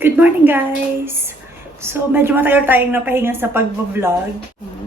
Good morning, guys! So, medyo matagal tayong napahinga sa pag-vlog.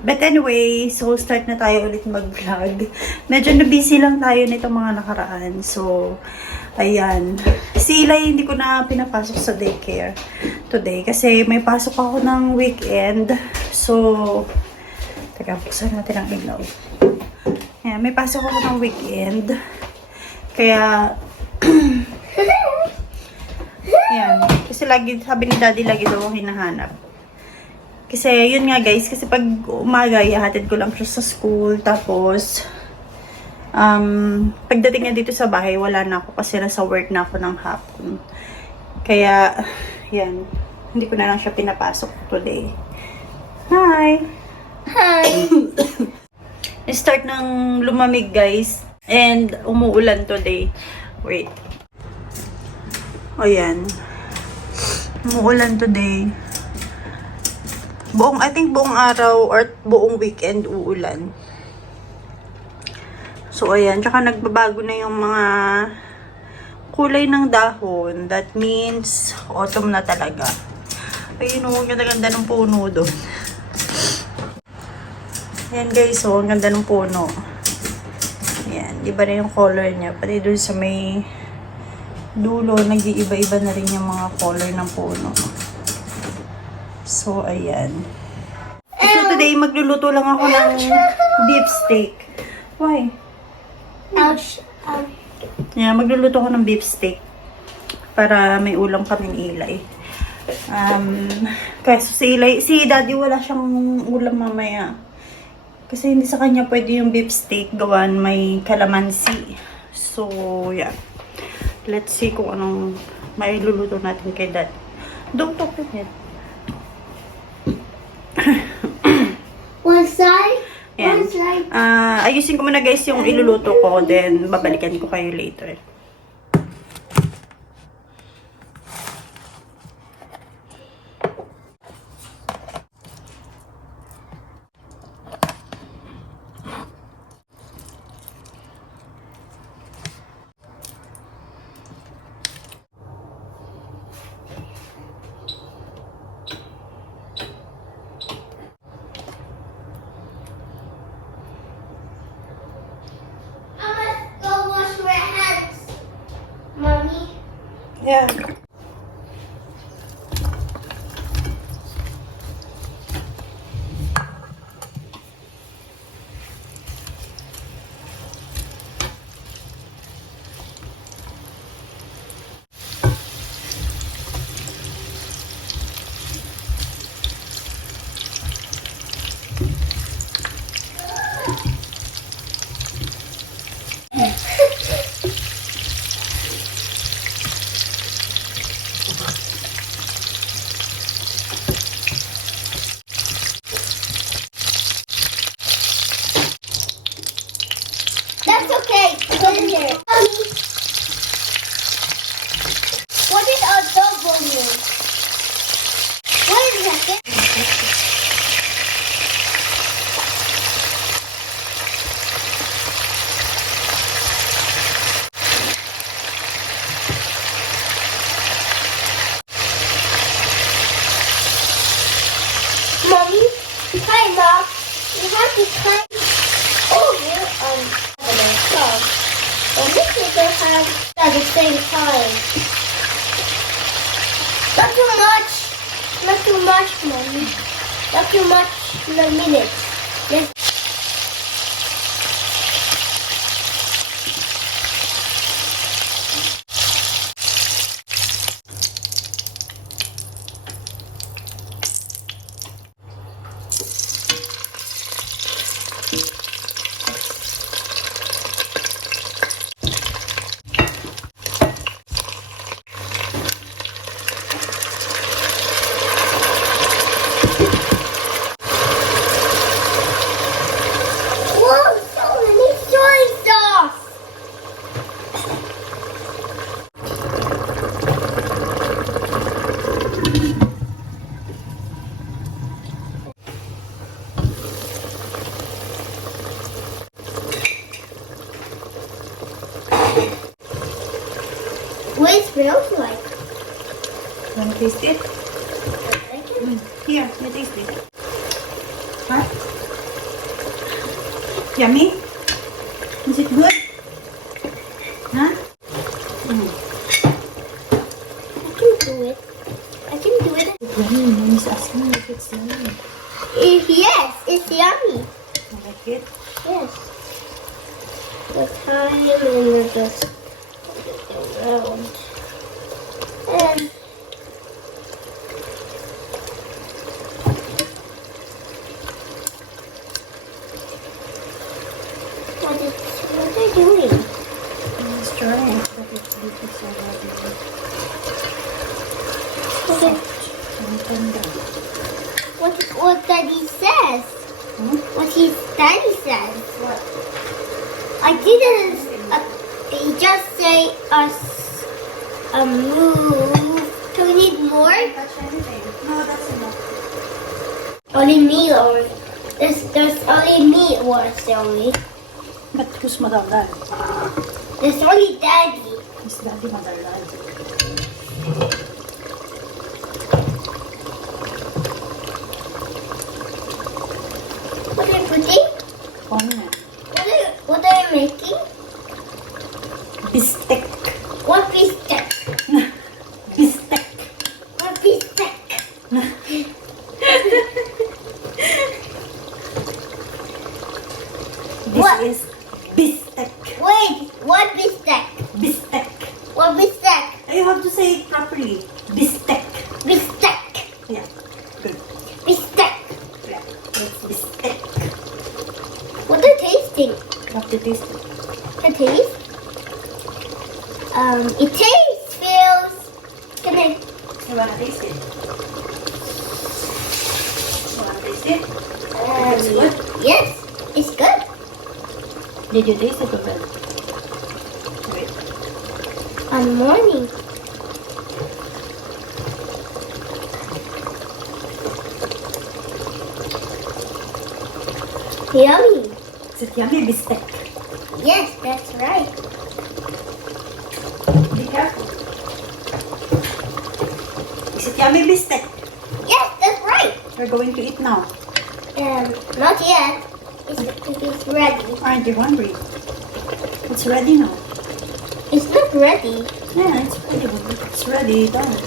But anyway, so start na tayo ulit mag-vlog. Medyo na-busy lang tayo nitong mga nakaraan. So, ayan. Si Eli, hindi ko na pinapasok sa daycare today. Kasi may pasok ako ng weekend. So, teka, buksan natin ang ilaw. Ayan, may pasok ako ng weekend. Kaya, yan. Kasi lagi, sabi ni Daddy, lagi daw akong hinahanap. Kasi, yun nga guys, kasi pag umaga, ihahatid ko lang siya sa school. Tapos, pagdating niya dito sa bahay, wala na ako kasi nasa work na ako ng hapon. Kaya, yan. Hindi ko na lang siya pinapasok today. Hi! Hi! Start ng lumamig guys. And, umuulan today. Wait. O yan. Umuulan today. I think buong araw or buong weekend uulan. So, ayan. Tsaka nagbabago na yung mga kulay ng dahon. That means autumn na talaga. Ayun o, ganda-ganda ng puno doon. Ayan guys, so ang ganda ng puno. Ayan, iba na yung color niya. Pati doon sa may dulo, nag-iiba-iba na rin yung mga color ng puno. So, ayan. So, today, magluluto lang ako ng beef steak. Why? Ouch. Yeah, magluluto ako ng beef steak. Para may ulam kaming Eli. Kasi si Daddy wala siyang ulam mamaya. Kasi hindi sa kanya pwede yung beef steak gawan may kalamansi. So, yeah. Let's see kung anong may luluto natin kay Dad. Don't open it. One side? Ayan. One side? Ayusin ko muna guys yung iluluto ko. Then, babalikan ko kayo later. Go wash your hands, Mommy. Yeah. That's okay. Put in there. Mommy. What did adobo mean? What is that? Mommy, hi, Mom. You have to cut over the stuff. And this is the have at the same time. Not too much. Not too much, Mommy. Not too much in a minute. Whoa, so many soy sauce. What it smells like? Yan taste it? Here, you taste it. Huh? Yummy? Is it good? Huh? I can do it. I can do it. Yummy. Mommy's asking me if it's yummy. Yes, it's yummy. You like it? Yes. The time and we're just around. And what are they doing? Let's try it. But it's already Okay. tender. What Daddy says? Hmm? What his Daddy says? What? I didn't. He just say us a move. Do we need more? Touch anything? No, that's enough. Only me or there's only me or only. But who's madaldal? There's only Daddy. Is daddy madaldal? What are you putting? Oh, yeah. What are you making? Bistek. What bistek? Bistek. What bistek? This What? is bistek. Wait, what bistek? Bistek. What bistek? You have to say it properly. Bistek. Bistek. Yeah. Good. Bistek. Yeah. That's bistek. What are you tasting? You have to taste it. The taste? It tastes feels. Can I? You wanna taste it? You wanna taste it? It's good? Yes, it's good. Did you taste it already? Wait. Morning. Yummy. Is it yummy bistek? Yes, that's right. Be careful. Is it yummy bistek? Yes, that's right. We're going to eat now. Not yet. It's ready. Aren't you hungry? It's ready now. It's not ready. Yeah, it's ready. It's ready. Done.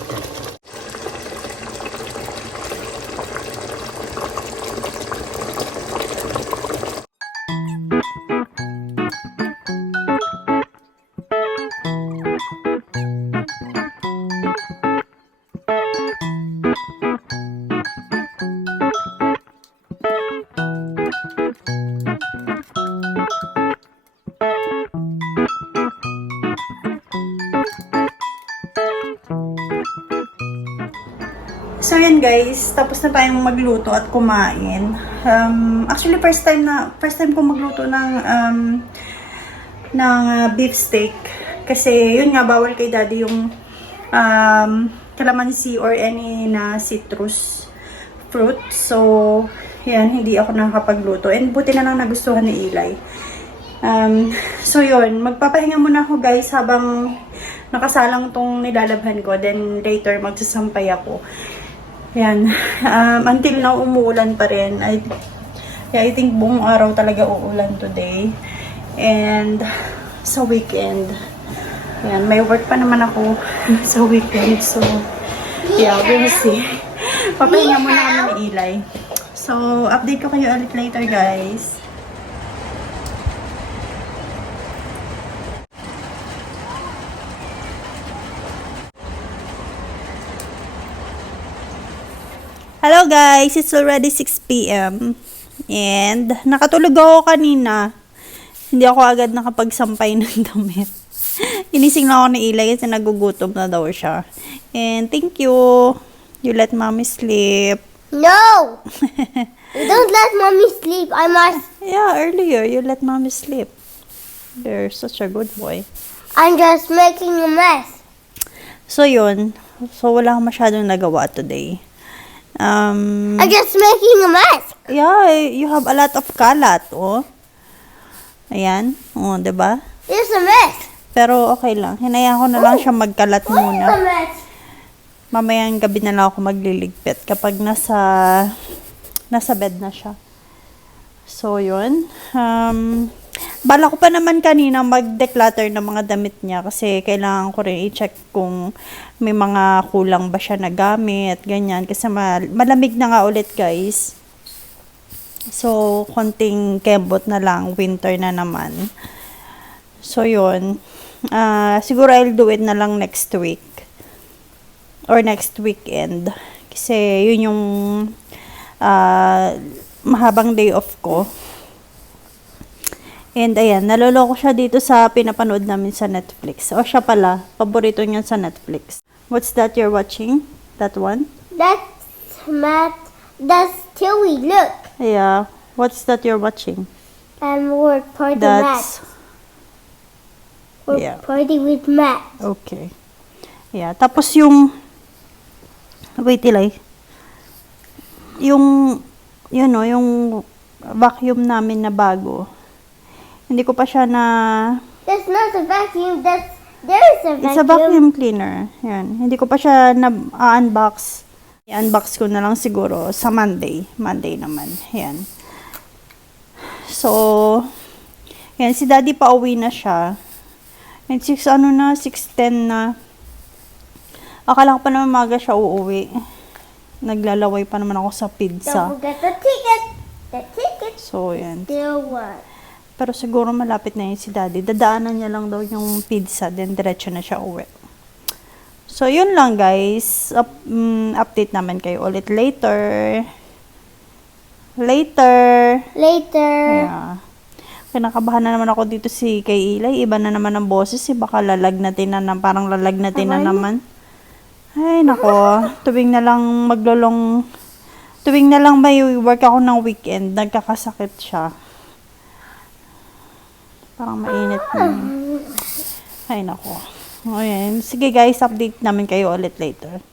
So yan guys, tapos na tayong magluto at kumain. Actually first time ko magluto ng beef steak kasi yun nga bawal kay daddy yung calamansi or any na citrus fruit. So yan, hindi ako nakakapagluto and buti na lang nagustuhan ni Eli. So yun, magpapahinga muna ako guys habang nakasalang tong nilalabhan ko, then later magsasampay ako. Yan. Until now, umuulan pa rin. I think buong araw talaga uulan today. And sa weekend. Yan. May work pa naman ako sa weekend. So, yeah, we'll see. Papahinga muna kami ni Eli. So, update ko kayo ulit later, guys. Hello guys, it's already 6 p.m. And nakatulog ako kanina. Hindi ako agad nakapagsampay ng damit. Inising na ako ni Eli kasi nagugutom na daw siya. And thank you. You let mommy sleep. No! You don't let mommy sleep. I must. Yeah, earlier you let mommy sleep. You're such a good boy. I'm just making a mess. So yun. So wala akong masyadong nagawa today. I'm just making a mess. Yeah, you have a lot of kalat, oh. Ayan, oh, 'di ba? It's a mess. Pero okay lang. Hinayaan ko na lang siya magkalat What is a muna. mess? mamayang gabi na lang ako magliligpit kapag nasa bed na siya. So, yun. Bala ko pa naman kanina mag-declutter ng mga damit niya kasi kailangan ko rin i-check kung may mga kulang ba siya na gamit, ganyan. Kasi malamig na nga ulit, guys. So, konting kembot na lang, winter na naman. So, yun. Siguro I'll do it na lang next week. Or next weekend. Kasi yun yung mahabang day off ko. And ayan, naloloko siya dito sa pinapanood namin sa Netflix. O siya pala, paborito niya sa Netflix. What's that you're watching? That one? That's Matt. That's Tilly. Look. Yeah. What's that you're watching? We're party That's... Matt. We're yeah. party with Matt. Okay. Yeah. Tapos yung... Wait, Eli. Yung vacuum namin na bago. Hindi ko pa siya na... That's not a vacuum. There is a vacuum. It's a vacuum cleaner. Yan. Hindi ko pa siya na-unbox. I-unbox ko na lang siguro sa Monday. Monday naman. Yan. So, yan. Si Daddy pa uwi na siya. And 6:10 na. Akala ko pa naman maga siya uuwi. Naglalaway pa naman ako sa pizza. Don't forget the ticket. The ticket. So, yan. Still what? Pero siguro malapit na yun si Daddy. Dadaanan niya lang daw yung pizza. Then, diretso na siya uwi. So, yun lang guys. Update naman kayo ulit later. Later. Yeah. Kinakabahan na naman ako dito kay Eli. Iba na naman ang boses. Baka lalagnatin na parang lalagnatin na naman. Ay, nako. Tuwing na lang may work ako ng weekend, nagkakasakit siya. Parang mainit na. Ay, nako. Ayan. Sige guys, update namin kayo ulit later.